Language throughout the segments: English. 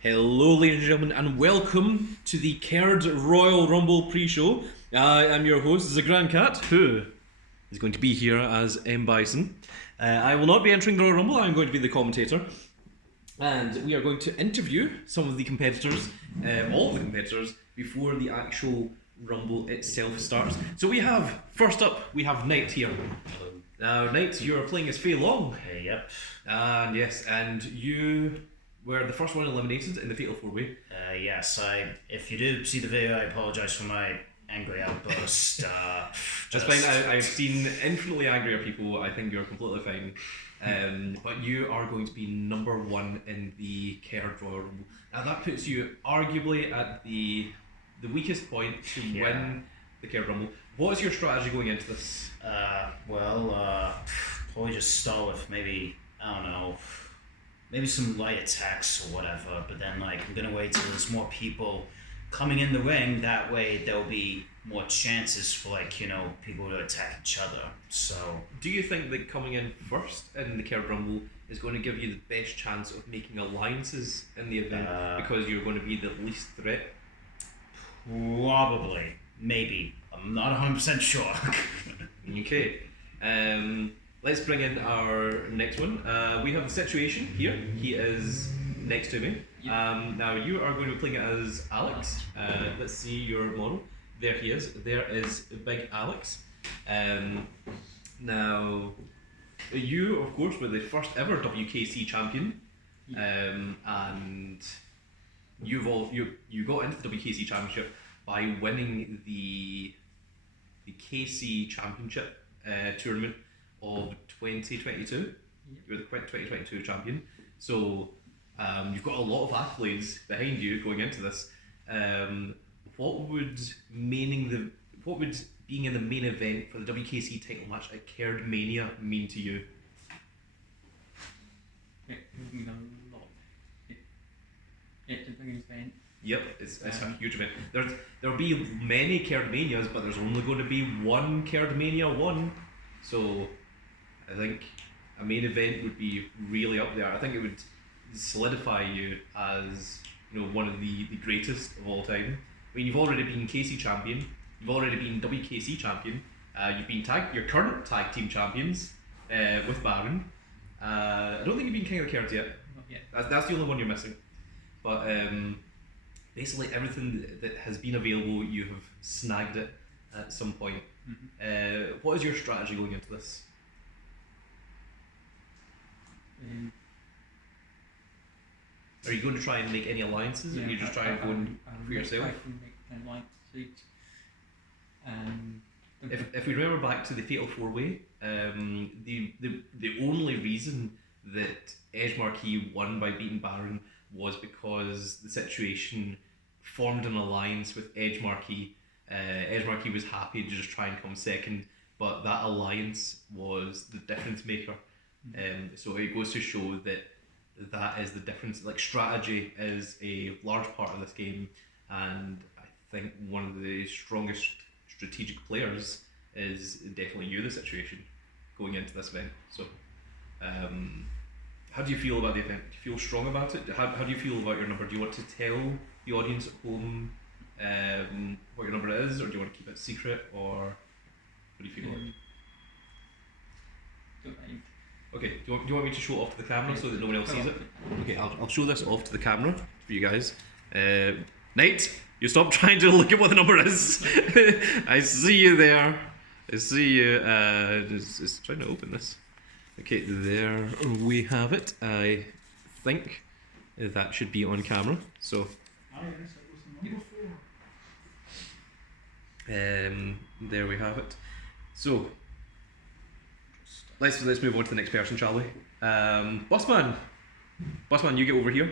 Hello, ladies and gentlemen, and welcome to the Kerd Royal Rumble pre-show. I'm your host, the Grand Cat, who is going to be here as M. Bison. I will not be entering the Royal Rumble, I'm going to be the commentator. And we are going to interview some of the competitors, all of the competitors, before the actual Rumble itself starts. So first up, we have Knight here. Hello. Now, Knight, you are playing as Fei Long. Yep. And yes, and you were the first one eliminated in the Fatal 4-Way. Yes, if you do see the video, I apologise for my angry outburst. That's fine, I've seen infinitely angrier people. I think you're completely fine. But you are going to be number one in the Kerd Royal Rumble. Now that puts you arguably at the weakest point to win the Kerd Rumble. What is your strategy going into this? Probably just start with maybe some light attacks or whatever, but then I'm gonna wait till there's more people coming in the ring. That way there'll be more chances for people to attack each other. So do you think that coming in first in the Kerd Rumble is going to give you the best chance of making alliances in the event because you're going to be the least threat? Probably, maybe. I'm not 100% sure. Okay. Let's bring in our next one. We have the Situation here. He is next to me. Now you are going to be playing it as Alex. Let's see your model. There he is. There is Big Alex. Now, you of course were the first ever WKC champion, and you got into the WKC championship by winning the KC championship tournament of 2022. You're the 2022 champion. So you've got a lot of accolades behind you going into this. What would being in the main event for the WKC title match at Kerd Mania mean to you? It would mean a lot. It's a big event. Yep, it's a huge event. There'll be many Kerd Manias, but there's only going to be one Kerd Mania 1. So I think a main event would be really up there. I think it would solidify you as one of the greatest of all time. I mean, you've already been KC champion, you've already been WKC champion, you've been your current tag team champions with Baron. I don't think you've been King of the Kerds yet. Not yet. That's the only one you're missing. But basically everything that has been available, you have snagged it at some point. Mm-hmm. What is your strategy going into this? Are you going to try and make any alliances, or are you just trying to go for yourself? I can make an alliance. If we remember back to the Fatal 4-Way, the only reason that Edge Marquis won by beating Baron was because the Situation formed an alliance with Edge Marquis. Edge Marquis was happy to just try and come second, but that alliance was the difference maker. So it goes to show that is the difference. Like, strategy is a large part of this game, and I think one of the strongest strategic players is definitely you, the Situation, going into this event. So how do you feel about the event? Do you feel strong about it? How do you feel about your number? Do you want to tell the audience at home what your number is, or do you want to keep it secret, or what do you feel like? Don't mind. Okay, do you want me to show it off to the camera so that no one else sees it? Okay, I'll show this off to the camera for you guys. Nate, you stop trying to look at what the number is. I see you there. I see you. Just trying to open this. Okay, there we have it. I think that should be on camera. So. There we have it. So. Let's move on to the next person, shall we? Bossman, you get over here.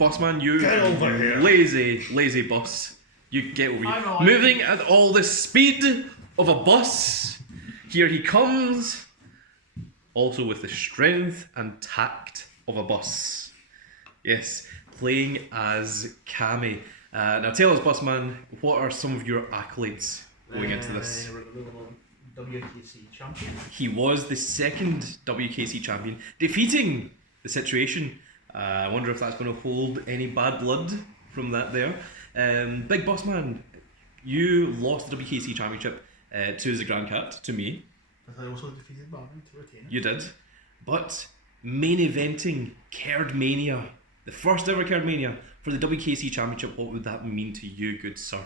Bossman, you get over here. Lazy boss. You get over here. Moving at all the speed of a bus. Here he comes. Also with the strength and tact of a bus. Yes, playing as Kami. Now tell us, Bossman, what are some of your accolades going into this? WKC champion. He was the second WKC champion, defeating the Situation I wonder if that's going to hold any bad blood from that there. Big Boss Man, you lost the WKC Championship to the Grand Cat, to me. But I also defeated Baron to retain it. You did. But main eventing Kerd Mania, the first ever Kerd Mania for the WKC Championship, what would that mean to you, good sir?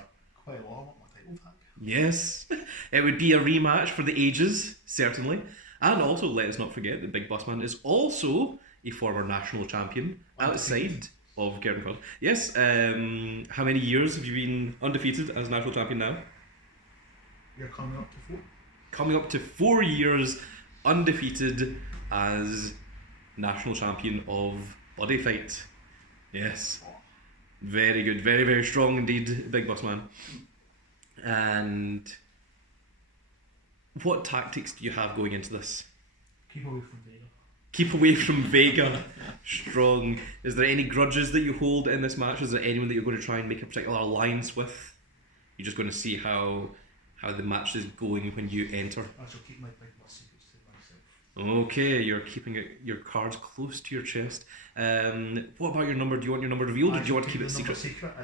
Quite a lot. I want my title back. Yes, it would be a rematch for the ages, certainly. And also, let us not forget that Big Boss Man is also a former national champion outside of Kerd Royal. Yes, how many years have you been undefeated as national champion now? You're coming up to 4. Coming up to 4 years undefeated as national champion of Body Fight. Yes. Very good, very, very strong indeed, Big Boss Man. And what tactics do you have going into this? Keep away from Vega. Keep away from Vega. Strong. Is there any grudges that you hold in this match? Is there anyone that you're going to try and make a particular alliance with? You're just going to see how the match is going when you enter. I shall keep my big boss secrets to myself. Okay, you're keeping your cards close to your chest. What about your number? Do you want your number revealed, or do you want to keep it secret? As a big boss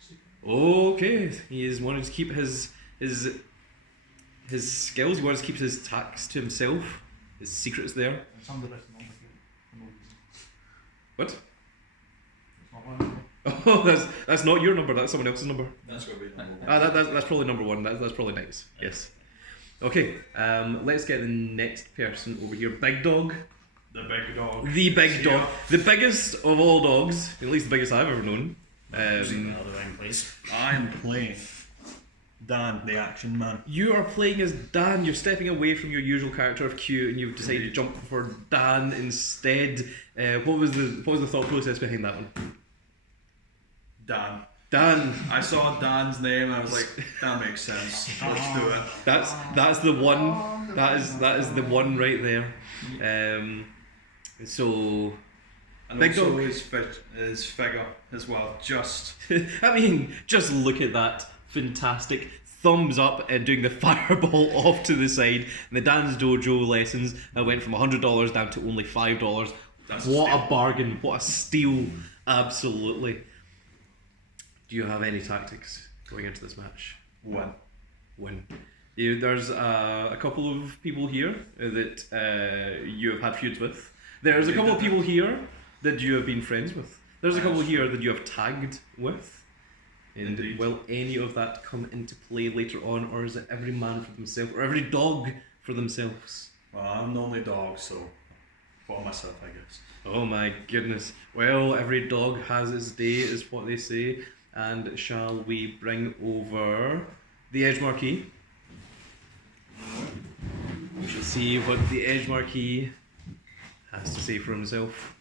secret. Okay, he is wanting to keep his skills. He wants to keep his tax to himself. His secrets there. And some of the best numbers for no reason. What? It's not one number. Oh, that's not your number. That's someone else's number. That's going to be number one. That's probably number one. That's probably nice. Yes. Okay. Let's get the next person over here. Big Dog. The big dog. The big dog. The biggest of all dogs. At least the biggest I've ever known. Another ring, please. I am playing Dan, the action man. You are playing as Dan. You're stepping away from your usual character of Q, and you've decided to jump for Dan instead. What was the thought process behind that one? Dan. Dan. I saw Dan's name and I was like, that makes sense. Let's do it. That's the one. That is the one right there. So. And Big also Dog. his figure as well. Just I mean, just look at that. Fantastic. Thumbs up and doing the fireball off to the side. And the Dan's Dojo lessons went from $100 down to only $5. That's What a a bargain. What a steal. Absolutely. Do you have any tactics going into this match? Win. There's a couple of people here that you have had feuds with. There's a couple of people here that you have been friends with. There's a couple here that you have tagged with. And Indeed. will any of that come into play later on, or is it every man for themselves, or every dog for themselves? Well, I'm the only dog, so for myself, I guess. Oh my goodness. Well, every dog has its day, is what they say. And shall we bring over the Edge Marquee? We shall see what the Edge Marquee has to say for himself.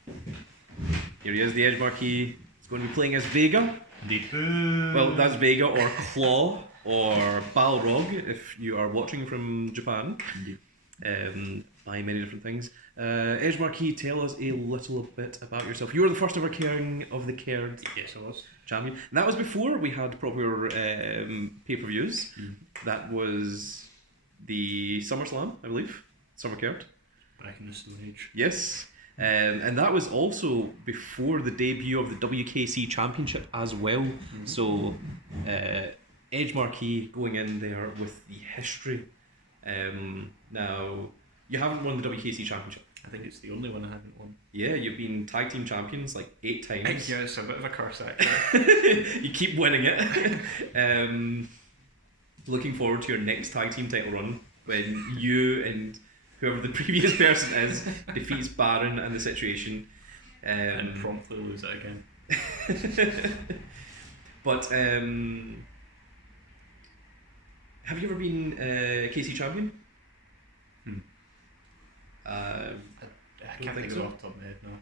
Here he is, the Edge Marquee. He's going to be playing as Vega. Indeed. Well, that's Vega or Claw or Balrog if you are watching from Japan. Indeed. By many different things. Edge Marquee, tell us a little bit about yourself. You were the first ever king of the Kerd champion. And that was before we had proper pay-per-views. That was the SummerSlam, I believe. Summer Kerd. Back in the Stone Age. Yes. And that was also before the debut of the WKC Championship as well. So Edge Marquee going in there with the history. Now, you haven't won the WKC Championship. I think it's the only one I haven't won. Yeah, you've been tag team champions like 8 times. Yeah, it's a bit of a curse actually. You keep winning it. Looking forward to your next tag team title run when you and whoever the previous person is defeats Baron and the Situation. And promptly lose it again. But have you ever been KC champion? I can't think of it off the top of my head now.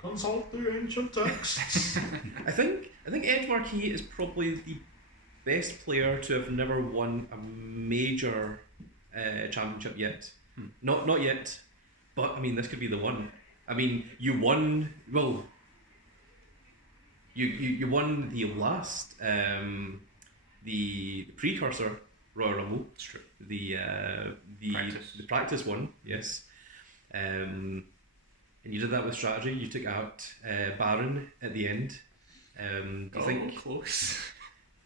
Consult the ancient texts. I think Edge Marquee is probably the best player to have never won a major championship yet. Not yet, but I mean this could be the one. I mean you won. Well, you won the last the precursor Royal Rumble. It's true. The Practice. practice one. Yes. And and you did that with strategy. You took out Baron at the end. Do you think close?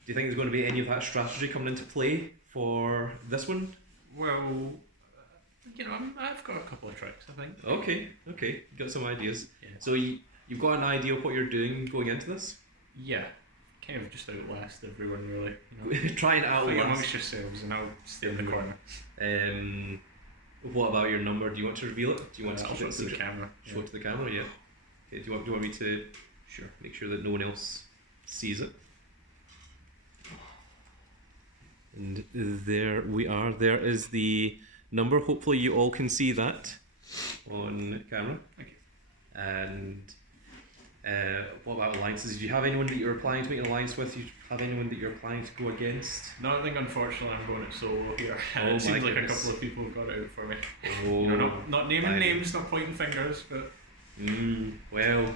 Do you think there's going to be any of that strategy coming into play for this one? Well, I've got a couple of tricks, I think. Okay, you got some ideas. Yeah. So you've got an idea of what you're doing going into this? Yeah. Kind of just outlast everyone, really. Try and Fight outlast. amongst yourselves, and I'll stay in the corner. What about your number? Do you want to reveal it? Do you want to I'll keep show it it to the secret? camera. Show it to the camera, yeah. Okay, do you want me to make sure that no one else sees it? And there we are. There is the number. Hopefully you all can see that on camera. Thank you. And what about alliances? Do you have anyone that you're planning to make an alliance with? Do you have anyone that you're planning to go against? No, I think unfortunately I'm going it solo here. Oh It seems my like goodness. a couple of people have got it out for me. Oh, Not naming names, not pointing fingers, but well,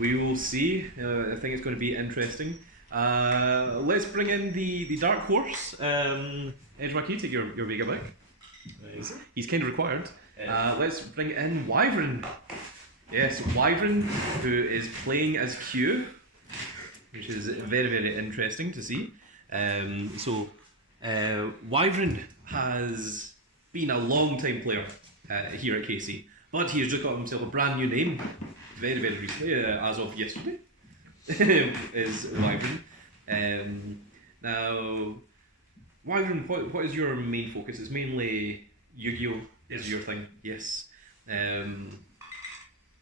we will see. I think it's going to be interesting. Let's bring in the dark horse. Edge Marquis, take your Vega back. He's kind of required. Let's bring in Wyvern. Yes, Wyvern, who is playing as Q, which is very, very interesting to see. Wyvern has been a long-time player here at KC, but he has just got himself a brand new name, very, very recently, as of yesterday, is Wyvern. Now, Wyvern, what is your main focus? It's mainly Yu-Gi-Oh! Is your thing, yes.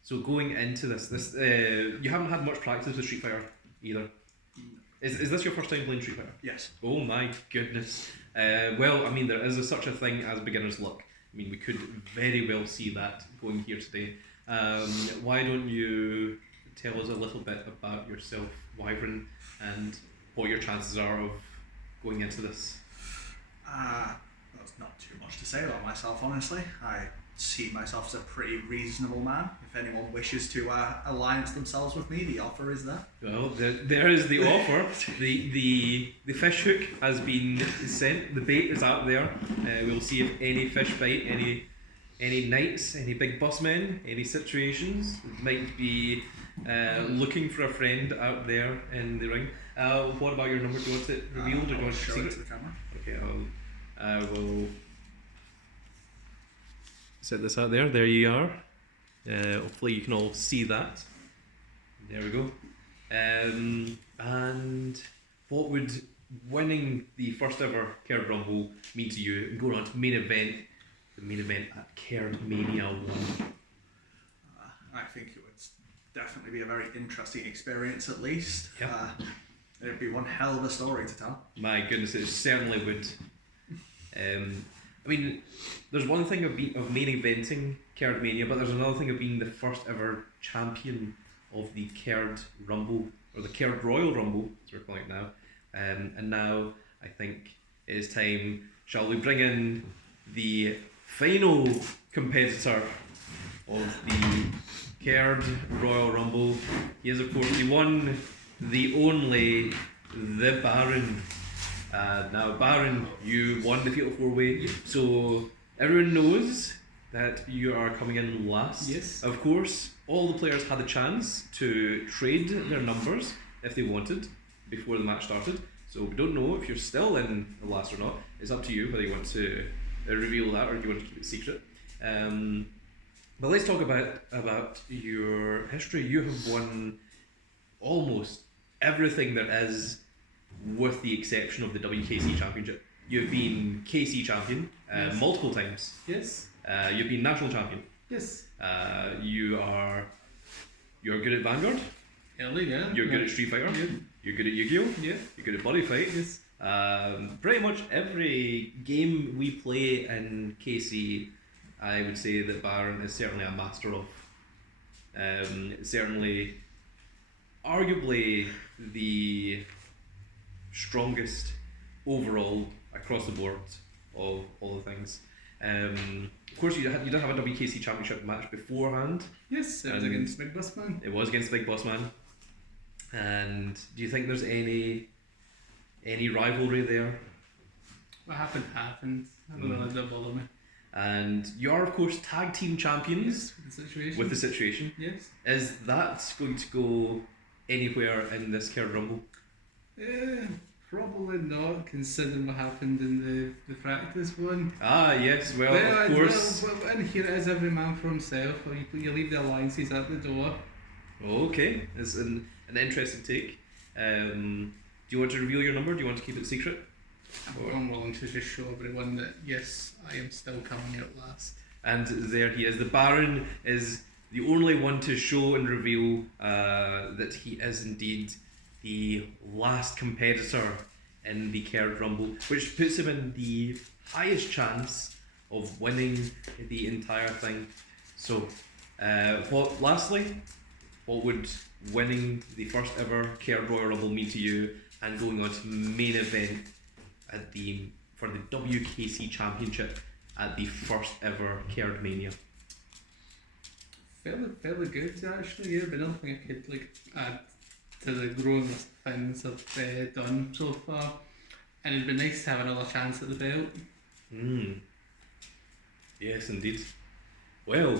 So going into this you haven't had much practice with Street Fighter either. Is this your first time playing Street Fighter? Yes. Oh my goodness. Well, I mean, there is such a thing as beginner's luck. I mean, we could very well see that going here today. Why don't you tell us a little bit about yourself, Wyvern, and what your chances are of going into this? That's not too much to say about myself, honestly. I see myself as a pretty reasonable man. If anyone wishes to alliance themselves with me, the offer is there. Well, there is the offer. The fish hook has been sent. The bait is out there. We'll see if any fish bite, any knights, any big boss men, any situations. Might be looking for a friend out there in the ring. What about your number? Do you want it revealed or do you want it show secret? it to the camera. Okay, I will set this out there. There you are. Hopefully you can all see that. There we go. And what would winning the first ever Kerd Rumble mean to you and going on to the main event at Kerd Mania 1? I think it would definitely be a very interesting experience, at least. Yep. It'd be one hell of a story to tell. My goodness, it certainly would. I mean, there's one thing of main eventing Kerd Mania, but there's another thing of being the first ever champion of the Kerd Rumble, or the Kerd Royal Rumble, as we're calling it now. And now, I think it is time, shall we bring in the final competitor of the Kerd Royal Rumble. He is, of course, the one, the only, the Baron. Now, Baron, you won the Fatal 4-Way, so everyone knows that you are coming in last. Yes. Of course, all the players had a chance to trade their numbers if they wanted before the match started. So we don't know if you're still in the last or not. It's up to you whether you want to reveal that or do you want to keep it secret. But let's talk about your history. You have won almost everything there is, with the exception of the WKC Championship. You've been KC champion Yes. multiple times. Yes. You've been national champion. Yes. You're good at Vanguard. Early, yeah. You're good at Street Fighter. Yeah. You're good at Yu-Gi-Oh. Yeah. You're good at Body Fight. Yes. Pretty much every game we play in KC, I would say that Baron is certainly a master of. Certainly, arguably the strongest overall across the board of all the things. Of course, you did have a WKC Championship match beforehand. Yes, it was And- against Big Boss Man. It was against Big Boss Man. And do you think there's any rivalry there? What happened happened. I don't know, it don't bother me. and you are of course tag team champions The situation. with the situation. Yes. Is that going to go anywhere in this Kerd Rumble? Probably not, considering what happened in the practice one. Ah, yes, well, of course. Well, in here it is every man for himself, or you leave the alliances at the door. Okay, it's an interesting take. Do you want to reveal your number? Do you want to keep it secret? I'm willing to just show everyone that, yes, I am still coming out last. And there he is. The Baron is the only one to show and reveal that he is indeed the last competitor in the Kerd Rumble, which puts him in the highest chance of winning the entire thing. So, lastly, what would winning the first ever Kerd Royal Rumble mean to you, and going on to main event for the WKC Championship at the first ever Kerd Mania? Fairly good actually, yeah, but nothing I could add to the growing list of things I've done so far, and it'd be nice to have another chance at the belt. Yes, indeed. Well,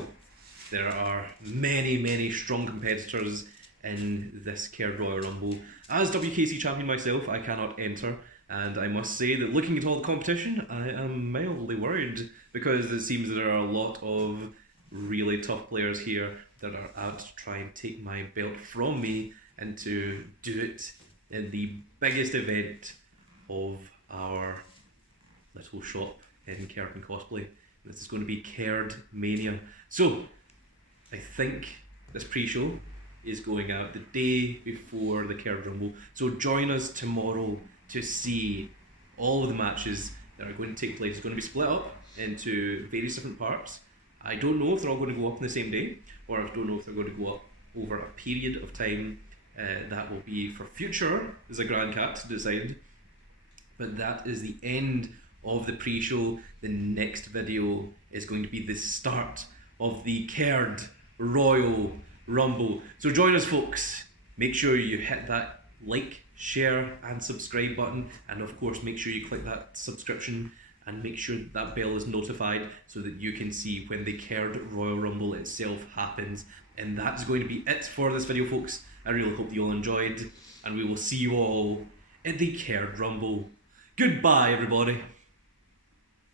there are many strong competitors in this Kerd Royal Rumble. As WKC champion myself, I cannot enter, and I must say that looking at all the competition, I am mildly worried, because it seems there are a lot of really tough players here that are out to try and take my belt from me and to do it in the biggest event of our little shop in Kerd Cosplay. This is going to be Kerd Mania. So, I think this pre-show is going out the day before the Kerd Rumble. So join us tomorrow to see all of the matches that are going to take place. It's going to be split up into various different parts. I don't know if they're all going to go up on the same day, or I don't know if they're going to go up over a period of time. That will be for future, as a Grand Cat to decide. But that is the end of the pre-show. The next video is going to be the start of the Kerd Royal Rumble. So join us, folks. Make sure you hit that like, share and subscribe button, and of course make sure you click that subscription and make sure that bell is notified so that you can see when the Kerd Royal Rumble itself happens. And that's going to be it for this video, folks. I really hope you all enjoyed, and we will see you all at the Kerd Rumble. Goodbye, everybody.